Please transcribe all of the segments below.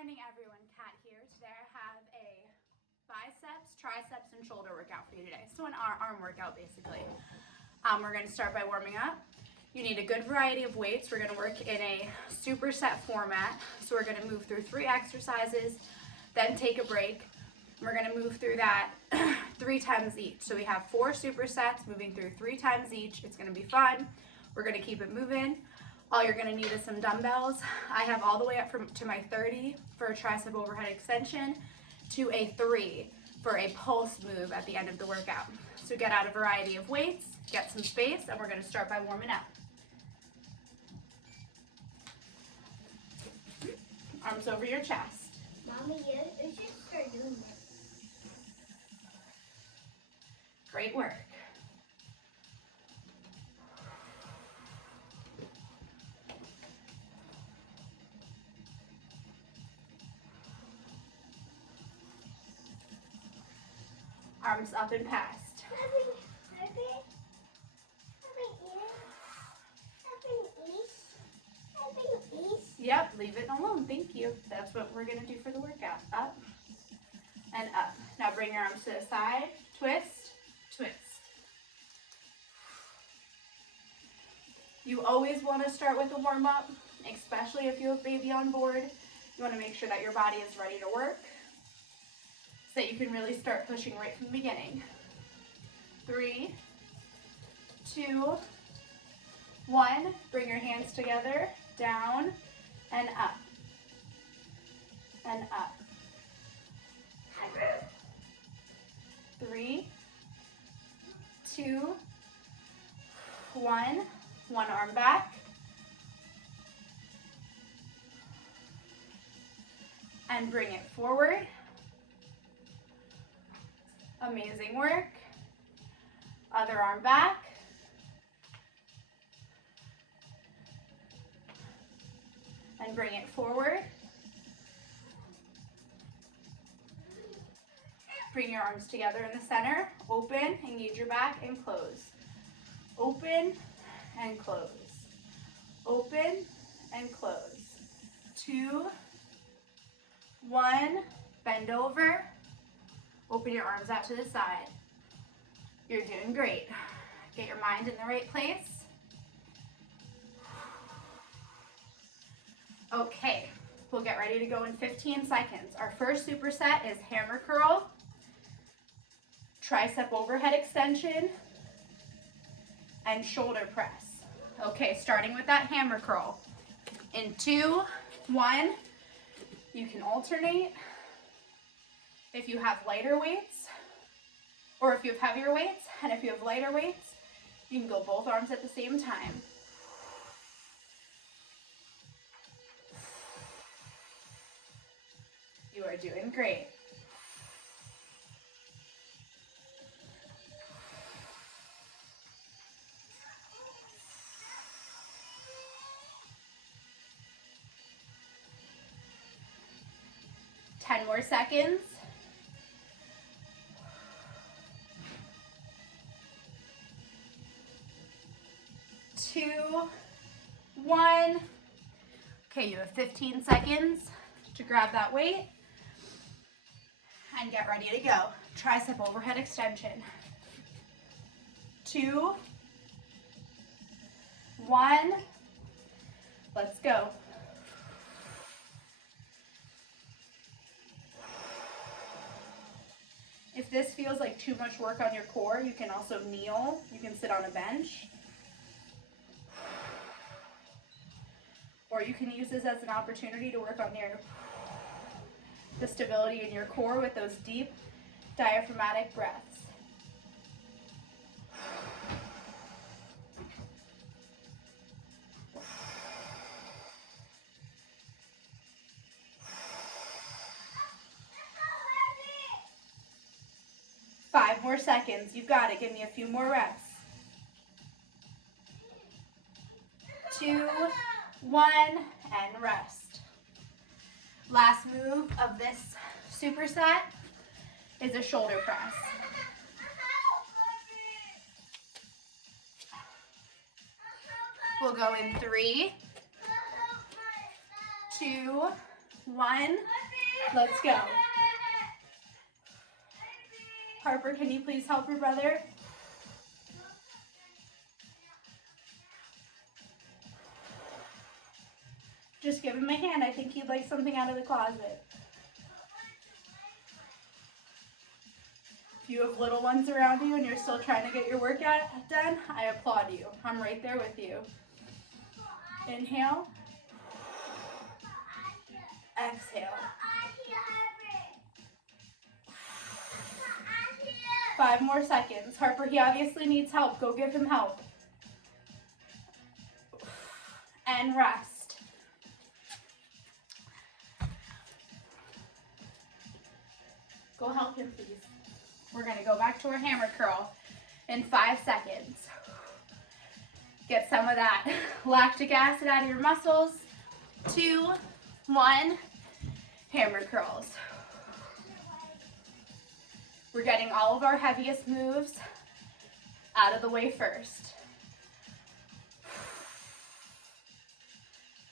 morning, everyone. Kat here. Today I have a biceps, triceps, and shoulder workout for you today. So an arm workout, basically. We're going to start by warming up. You need a good variety of weights. We're going to work in a superset format. So we're going to move through 3 exercises, then take a break. We're going to move through that 3 times each. So we have 4 supersets, moving through 3 times each. It's going to be fun. We're going to keep it moving. All you're going to need is some dumbbells. I have all the way up to my 30 for a tricep overhead extension to a 3 for a pulse move at the end of the workout. So get out a variety of weights, get some space, and we're going to start by warming up. Arms over your chest. Mommy, you should start doing this. Great work. Arms up and past. Yep, leave it alone. Thank you. That's what we're going to do for the workout. Up and up. Now bring your arms to the side. Twist, twist. You always want to start with a warm-up, especially if you have baby on board. You want to make sure that your body is ready to work, so that you can really start pushing right from the beginning. 3, 2, 1. Bring your hands together, down and up, and up. 3, 2, 1. One arm back. And bring it forward. Amazing work. Other arm back. And bring it forward. Bring your arms together in the center. Open, engage your back, and close. Open and close. Open and close. 2, 1. Bend over. Open your arms out to the side. You're doing great. Get your mind in the right place. Okay, we'll get ready to go in 15 seconds. Our first superset is hammer curl, tricep overhead extension, and shoulder press. Okay, starting with that hammer curl. In 2, 1, you can alternate. If you have lighter weights, or if you have heavier weights, and if you have lighter weights, you can go both arms at the same time. You are doing great. Ten more seconds. 2, 1. Okay, you have 15 seconds to grab that weight and get ready to go. Tricep overhead extension. 2, 1. Let's go. If this feels like too much work on your core, you can also kneel. You can sit on a bench. Or you can use this as an opportunity to work on the stability in your core with those deep diaphragmatic breaths. Five more seconds. You've got it. Give me a few more reps. 2, 1, and rest. Last move of this superset is a shoulder press. We'll go in 3, 2, 1. Let's go. Harper, can you please help your brother? Just give him a hand. I think he'd like something out of the closet. If you have little ones around you and you're still trying to get your workout done, I applaud you. I'm right there with you. Inhale. Exhale. 5 more seconds. Harper, he obviously needs help. Go give him help. And rest. Go help him, please. We're going to go back to our hammer curl in 5 seconds. Get some of that lactic acid out of your muscles. 2, 1, hammer curls. We're getting all of our heaviest moves out of the way first.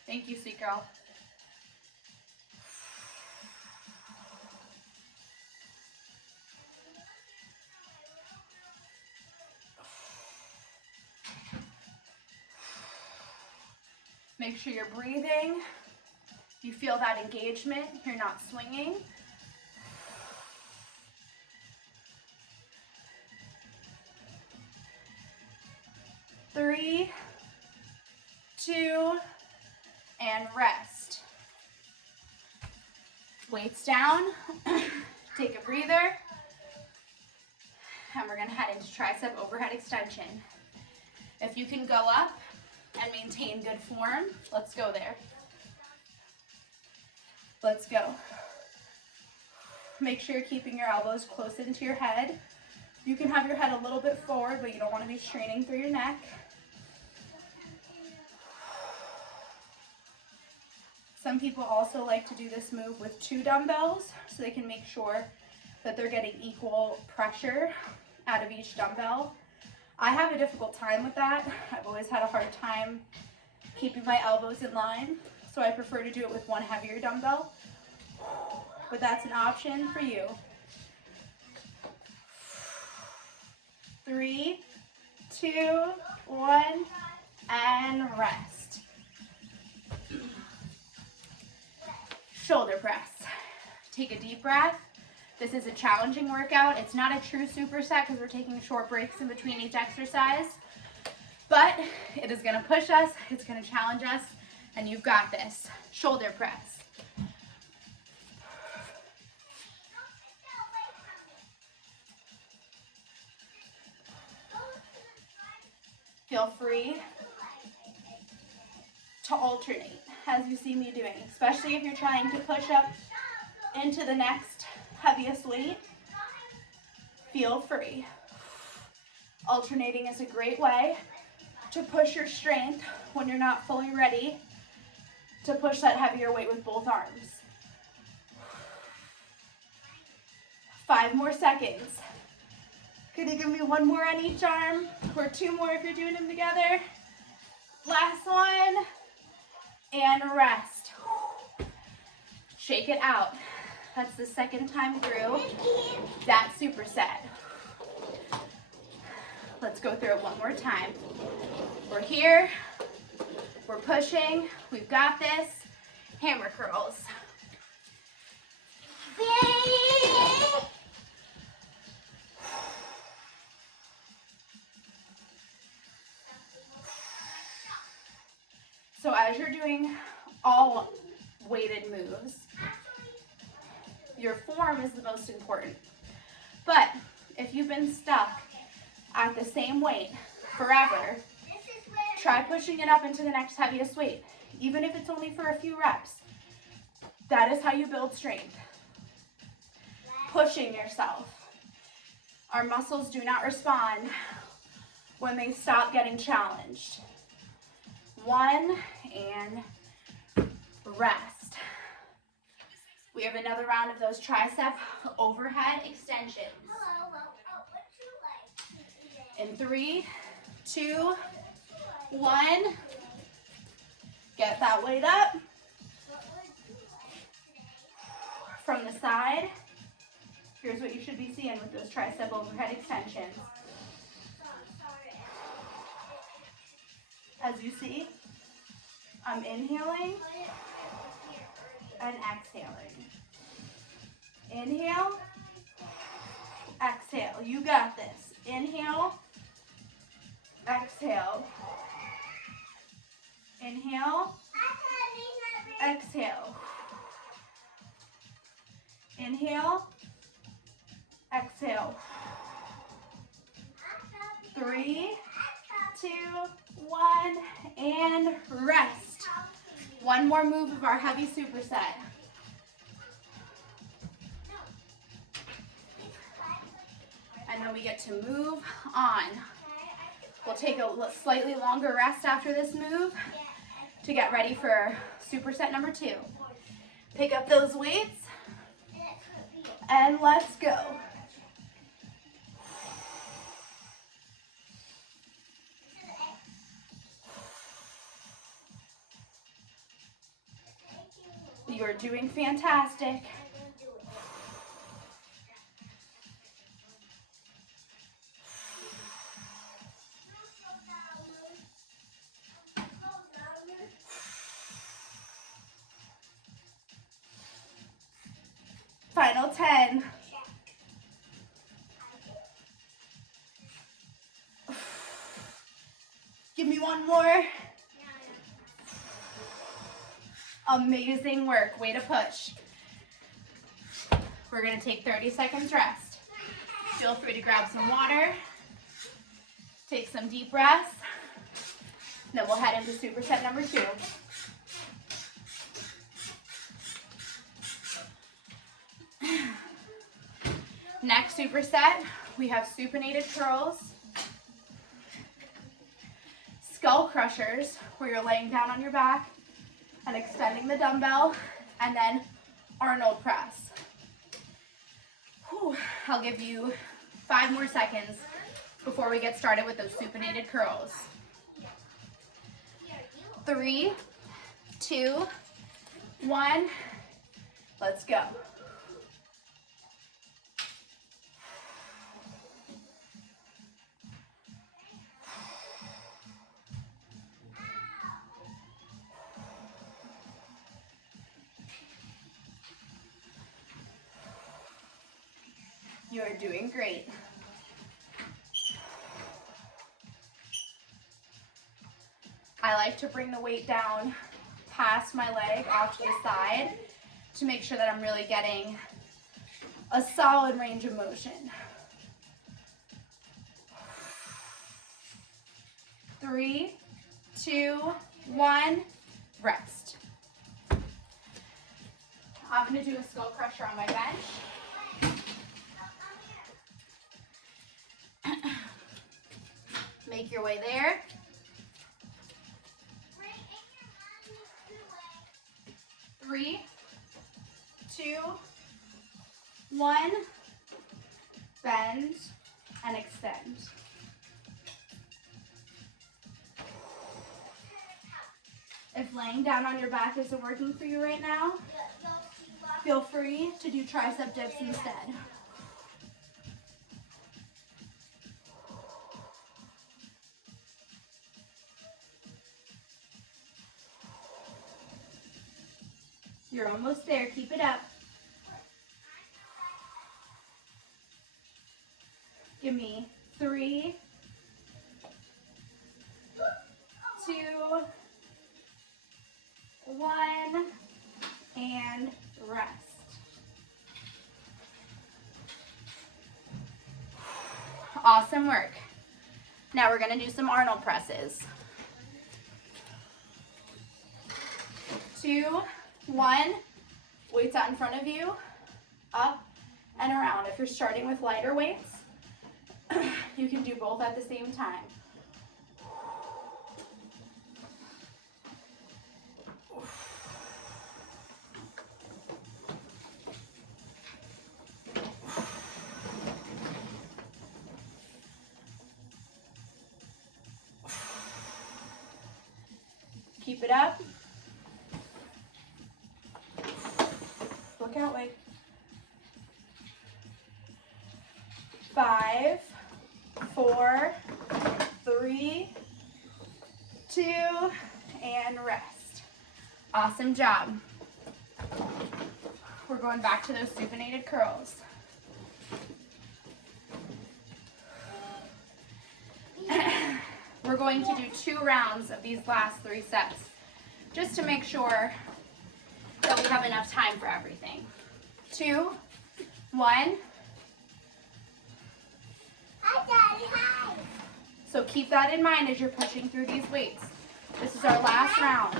Thank you, sweet girl. Make sure you're breathing. You feel that engagement. You're not swinging. 3, 2, and rest. Weights down. Take a breather. And we're going to head into tricep overhead extension. If you can go up and maintain good form, let's go there. Let's go. Make sure you're keeping your elbows close into your head. You can have your head a little bit forward, but you don't want to be straining through your neck. Some people also like to do this move with 2 dumbbells so they can make sure that they're getting equal pressure out of each dumbbell. I have a difficult time with that. I've always had a hard time keeping my elbows in line, so I prefer to do it with 1 heavier dumbbell. But that's an option for you. 3, 2, 1, and rest. Shoulder press. Take a deep breath. This is a challenging workout. It's not a true superset because we're taking short breaks in between each exercise, but it is going to push us, it's going to challenge us, and you've got this. Shoulder press. Feel free to alternate as you see me doing, especially if you're trying to push up into the next heaviest weight. Feel free. Alternating is a great way to push your strength when you're not fully ready to push that heavier weight with both arms. 5 more seconds. Can you give me 1 more on each arm, or 2 more if you're doing them together? Last one, and rest. Shake it out. That's the 2nd time through that superset. Let's go through it 1 more time. We're here, we're pushing, we've got this. Hammer curls. So as you're doing all weighted moves, your form is the most important. But if you've been stuck at the same weight forever, try pushing it up into the next heaviest weight, even if it's only for a few reps. That is how you build strength. Pushing yourself. Our muscles do not respond when they stop getting challenged. 1, and rest. We have another round of those tricep overhead extensions. In 3, 2, 1. Get that weight up. From the side, here's what you should be seeing with those tricep overhead extensions. As you see, I'm inhaling and exhaling. Inhale, exhale. You got this. Inhale, exhale. Inhale, exhale. Inhale, exhale. 3, 2, 1, and rest. One more move of our heavy superset. And then we get to move on. We'll take a slightly longer rest after this move to get ready for superset number 2. Pick up those weights and let's go. You are doing fantastic. Final 10. Give me one more. Amazing work. Way to push. We're going to take 30 seconds rest. Feel free to grab some water. Take some deep breaths. Then we'll head into superset number 2. Next superset, we have supinated curls, skull crushers, where you're laying down on your back and extending the dumbbell, and then Arnold press. Whew. I'll give you 5 more seconds before we get started with those supinated curls. 3, 2, 1, let's go. You are doing great. I like to bring the weight down past my leg off to the side to make sure that I'm really getting a solid range of motion. 3, 2, 1, rest. I'm going to do a skull crusher on my bench. Make your way there. 3, 2, 1, bend and extend. If laying down on your back isn't working for you right now, feel free to do tricep dips instead. You're almost there. Keep it up. Give me 3, 2, 1, and rest. Awesome work. Now we're going to do some Arnold presses. 2, 1, weights out in front of you, up and around. If you're starting with lighter weights, you can do both at the same time. Keep it up. Look out, Wade. 5, 4, 3, 2, and rest. Awesome job. We're going back to those supinated curls. We're going to do 2 rounds of these last 3 sets, just to make sure that we have enough time for everything. 2, 1. So keep that in mind as you're pushing through these weights. This is our last round.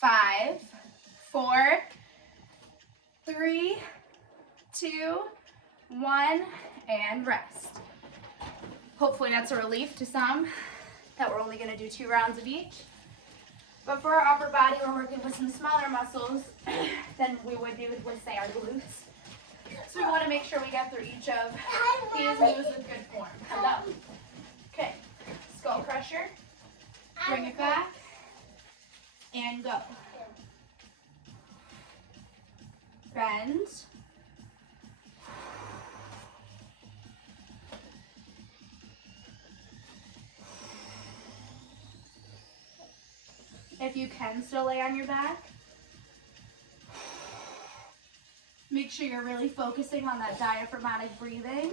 5, 4, 3, 2, 1, and rest. Hopefully that's a relief to some that we're only going to do 2 rounds of each. But for our upper body, we're working with some smaller muscles than we would do with, say, our glutes. So we want to make sure we get through each of these moves with good form. Hello. Okay. Skull crusher. Bring it back. And go. Bend. If you can still lay on your back, make sure you're really focusing on that diaphragmatic breathing.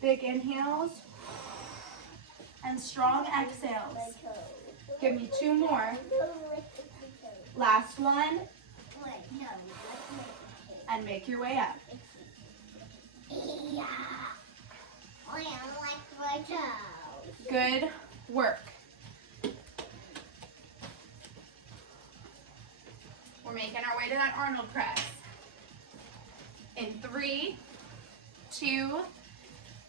Big inhales and strong exhales. Give me 2 more. Last one. And make your way up. Good work. We're making our way to that Arnold press. In 3, 2,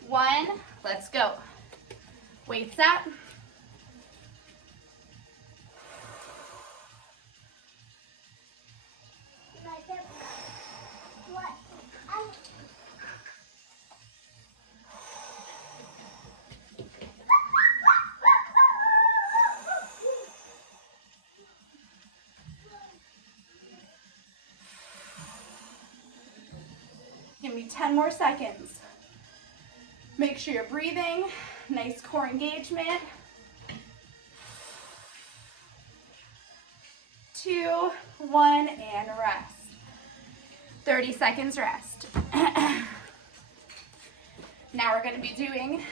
1, let's go. Weights up. Give me 10 more seconds. Make sure you're breathing. Nice core engagement. 2, 1, and rest. 30 seconds rest. Now we're going to be doing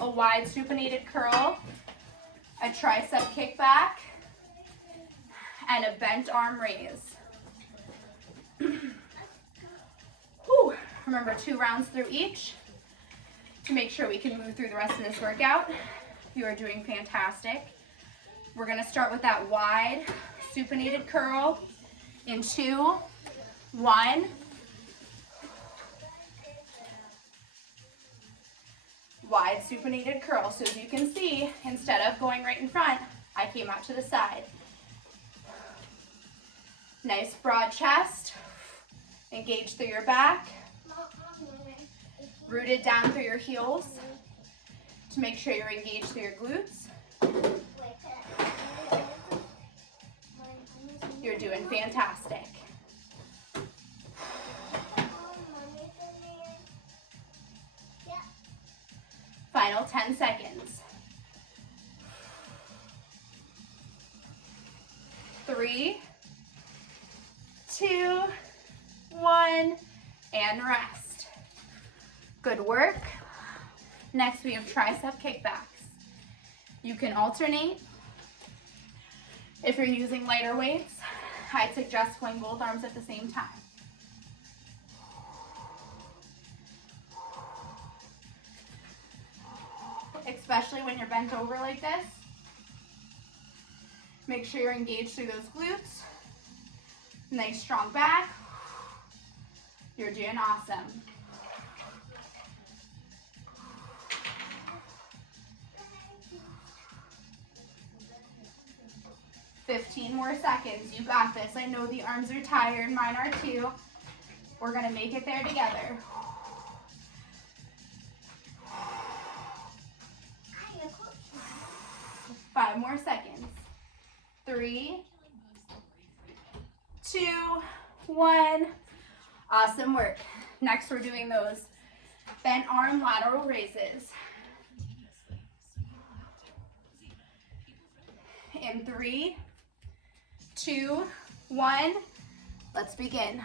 a wide supinated curl, a tricep kickback, and a bent arm raise. Whew. Remember, 2 rounds through each to make sure we can move through the rest of this workout. You are doing fantastic. We're going to start with that wide supinated curl in 2, 1. Wide supinated curl. So as you can see, instead of going right in front, I came out to the side. Nice broad chest. Engage through your back. Rooted down through your heels to make sure you're engaged through your glutes. You're doing fantastic. Final 10 seconds. 3, 2, 1, and rest. Good work. Next we have tricep kickbacks. You can alternate. If you're using lighter weights, I'd suggest going both arms at the same time. Especially when you're bent over like this. Make sure you're engaged through those glutes. Nice strong back. You're doing awesome. 15 more seconds. You got this. I know the arms are tired. Mine are too. We're going to make it there together. 5 more seconds. 3, 2, 1. Awesome work. Next, we're doing those bent arm lateral raises. In 3, 2, 1. Let's begin.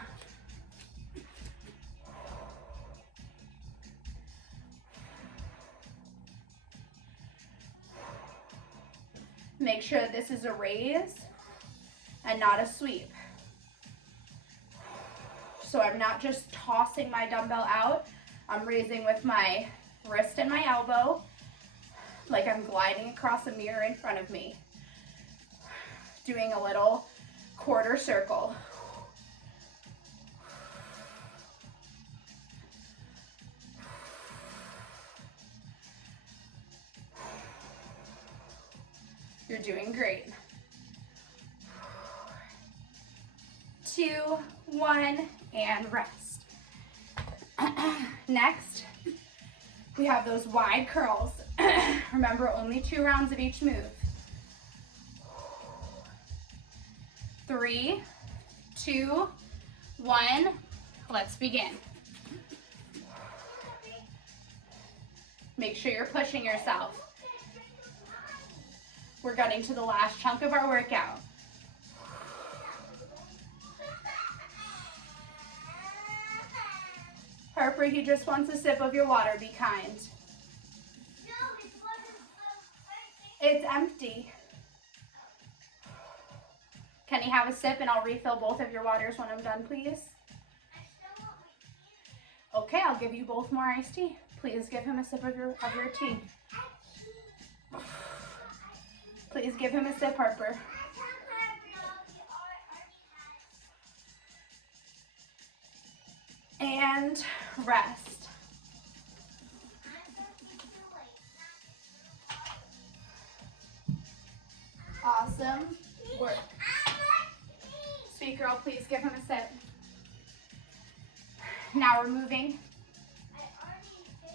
Make sure that this is a raise and not a sweep. So I'm not just tossing my dumbbell out. I'm raising with my wrist and my elbow, like I'm gliding across a mirror in front of me. Doing a little quarter circle. You're doing great. 2, 1, and rest. Next, we have those wide curls. Remember, only 2 rounds of each move. 3, 2, 1, let's begin. Make sure you're pushing yourself. We're getting to the last chunk of our workout. Harper, he just wants a sip of your water. Be kind. It's empty. Can he have a sip and I'll refill both of your waters when I'm done, please? Okay, I'll give you both more iced tea. Please give him a sip of your tea. Please give him a sip, Harper. And rest. Awesome work. Sweet girl, please give him a sip. Now we're moving.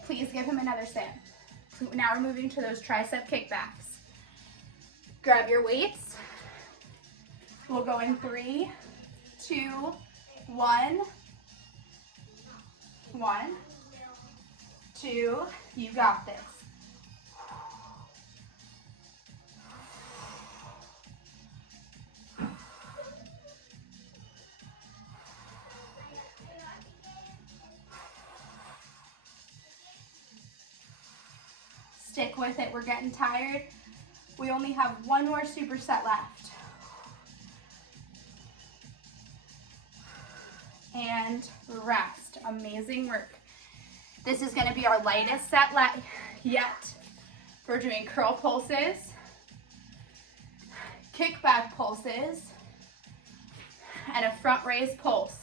Please give him another sip. Now we're moving to those tricep kickbacks. Grab your weights. We'll go in 3, 2, 1. 1, 2, you got this. Stick with it, we're getting tired. We only have 1 more superset left. And rest. Amazing work. This is going to be our lightest set yet. We're doing curl pulses, kickback pulses, and a front raise pulse.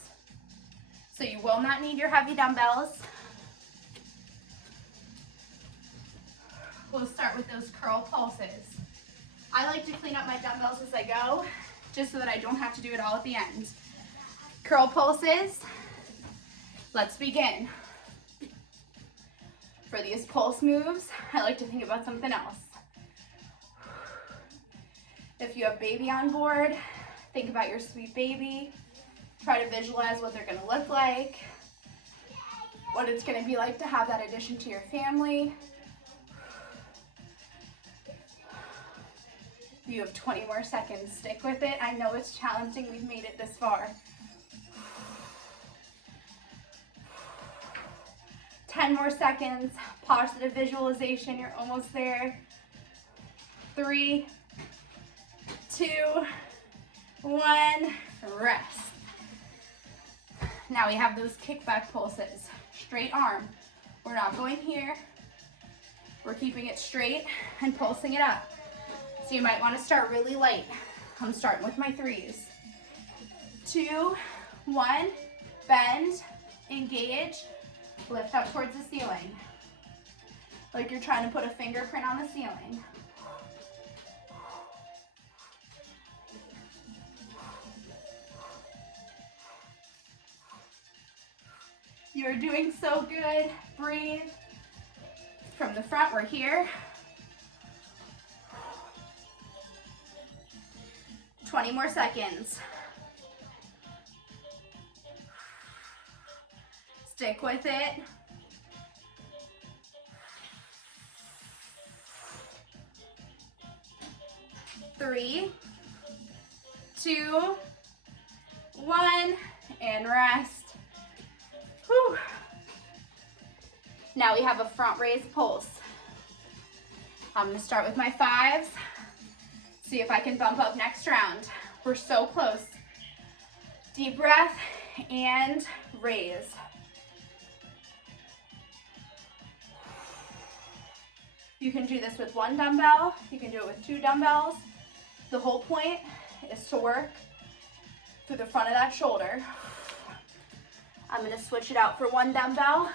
So you will not need your heavy dumbbells. We'll start with those curl pulses. I like to clean up my dumbbells as I go, just so that I don't have to do it all at the end. Curl pulses, let's begin. For these pulse moves, I like to think about something else. If you have baby on board, think about your sweet baby. Try to visualize what they're gonna look like, what it's gonna be like to have that addition to your family. You have 20 more seconds. Stick with it. I know it's challenging. We've made it this far. 10 more seconds. Positive visualization. You're almost there. 3, 2, 1. Rest. Now we have those kickback pulses. Straight arm. We're not going here. We're keeping it straight and pulsing it up. So you might want to start really light. I'm starting with my 3s. 2, 1, bend, engage, lift up towards the ceiling. Like you're trying to put a fingerprint on the ceiling. You're doing so good. Breathe. From the front, we're here. 20 more seconds. Stick with it. Three, 2, 1, and rest. Whew. Now we have a front raise pulse. I'm gonna start with my 5s. See if I can bump up next round. We're so close. Deep breath and raise. You can do this with 1 dumbbell. You can do it with 2 dumbbells. The whole point is to work through the front of that shoulder. I'm gonna switch it out for 1 dumbbell.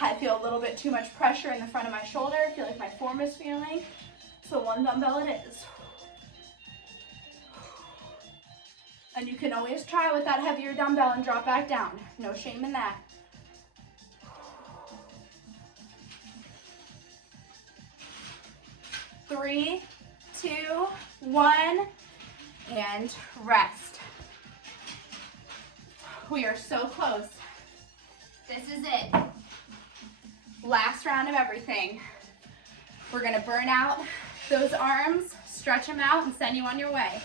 I feel a little bit too much pressure in the front of my shoulder. I feel like my form is feeling. So 1 dumbbell it is. And you can always try with that heavier dumbbell and drop back down. No shame in that. 3, 2, 1, and rest. We are so close. This is it. Last round of everything. We're gonna burn out those arms, stretch them out, and send you on your way.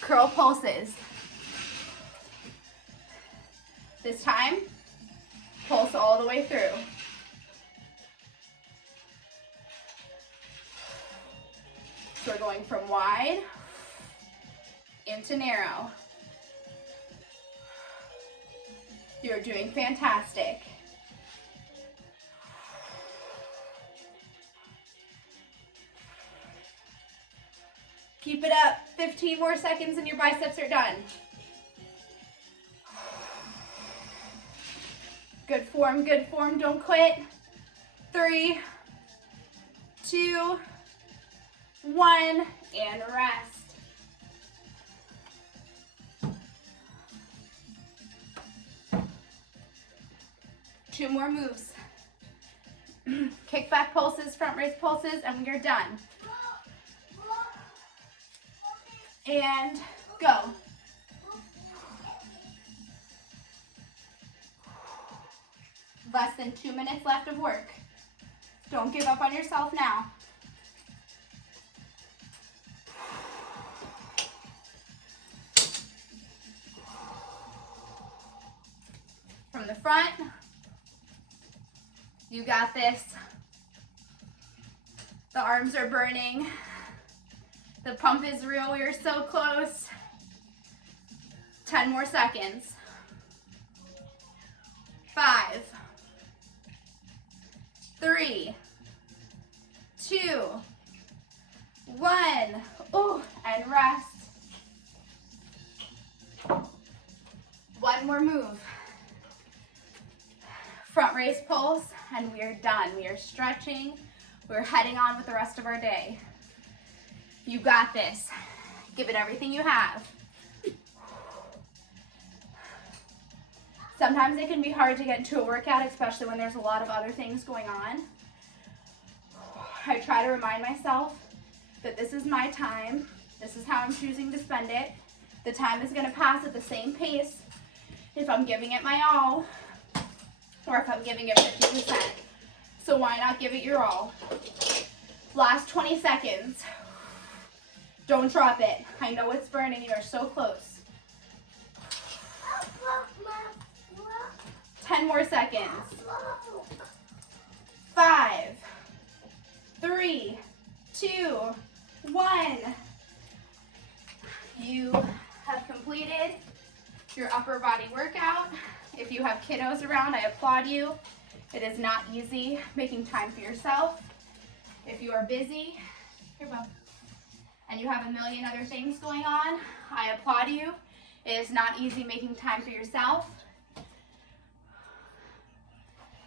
Curl pulses. This time, pulse all the way through. So we're going from wide into narrow. You're doing fantastic. Keep it up. 15 more seconds and your biceps are done. Good form, don't quit. 3, 2, 1, and rest. Two more moves. Kickback pulses, front raise pulses, and we are done. And go. Less than 2 minutes left of work. Don't give up on yourself now. From the front, you got this. The arms are burning. The pump is real. We are so close. 10 more seconds. 5, 3, 2, 1. Ooh, and rest. One more move. Front raise pulse, and we are done. We are stretching. We're heading on with the rest of our day. You got this. Give it everything you have. Sometimes it can be hard to get into a workout, especially when there's a lot of other things going on. I try to remind myself that this is my time. This is how I'm choosing to spend it. The time is going to pass at the same pace if I'm giving it my all or if I'm giving it 50%. So why not give it your all? Last 20 seconds. Don't drop it. I know it's burning. You are so close. 10 more seconds. 5, 3, 2, 1. You have completed your upper body workout. If you have kiddos around, I applaud you. It is not easy making time for yourself. If you are busy, here, Bob, and you have a million other things going on, I applaud you. It is not easy making time for yourself.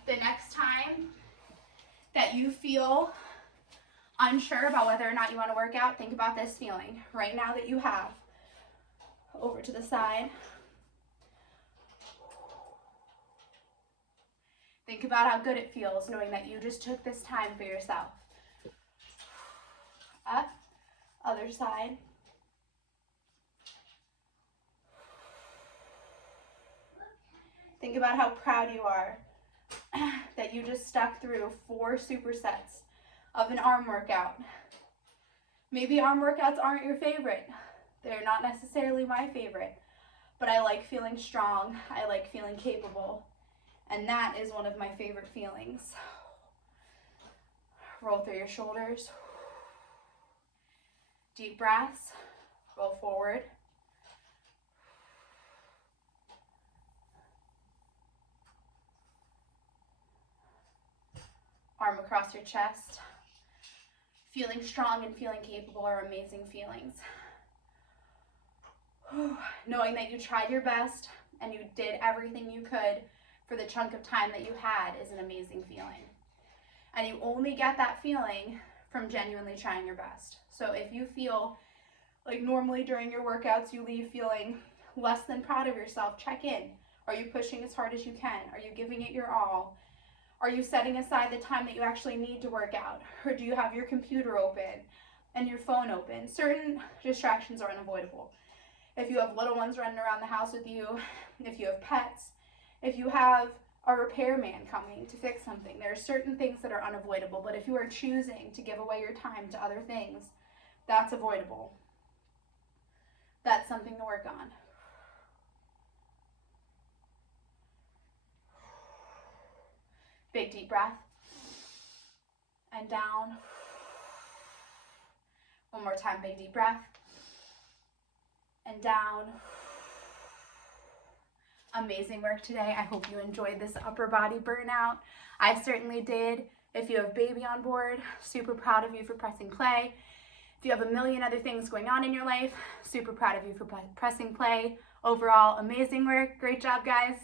The next time that you feel unsure about whether or not you want to work out, think about this feeling right now that you have. over to the side. Think about how good it feels knowing that you just took this time for yourself. Up, other side. Think about how proud you are that you just stuck through 4 supersets of an arm workout. Maybe arm workouts aren't your favorite. They're not necessarily my favorite, but I like feeling strong. I like feeling capable. And that is one of my favorite feelings. Roll through your shoulders. Deep breaths. Roll forward. Arm across your chest. Feeling strong and feeling capable are amazing feelings. Knowing that you tried your best and you did everything you could for the chunk of time that you had is an amazing feeling. And you only get that feeling from genuinely trying your best. So if you feel like normally during your workouts you leave feeling less than proud of yourself, check in. Are you pushing as hard as you can? Are you giving it your all? Are you setting aside the time that you actually need to work out? Or do you have your computer open and your phone open? Certain distractions are unavoidable. If you have little ones running around the house with you, if you have pets, if you have a repairman coming to fix something, there are certain things that are unavoidable. But if you are choosing to give away your time to other things, that's avoidable. That's something to work on. Big deep breath. And down. One more time, big deep breath. And down. Amazing work today. I hope you enjoyed this upper body burnout. I certainly did. If you have baby on board, super proud of you for pressing play. If you have a million other things going on in your life, super proud of you for pressing play. Overall, amazing work. Great job, guys.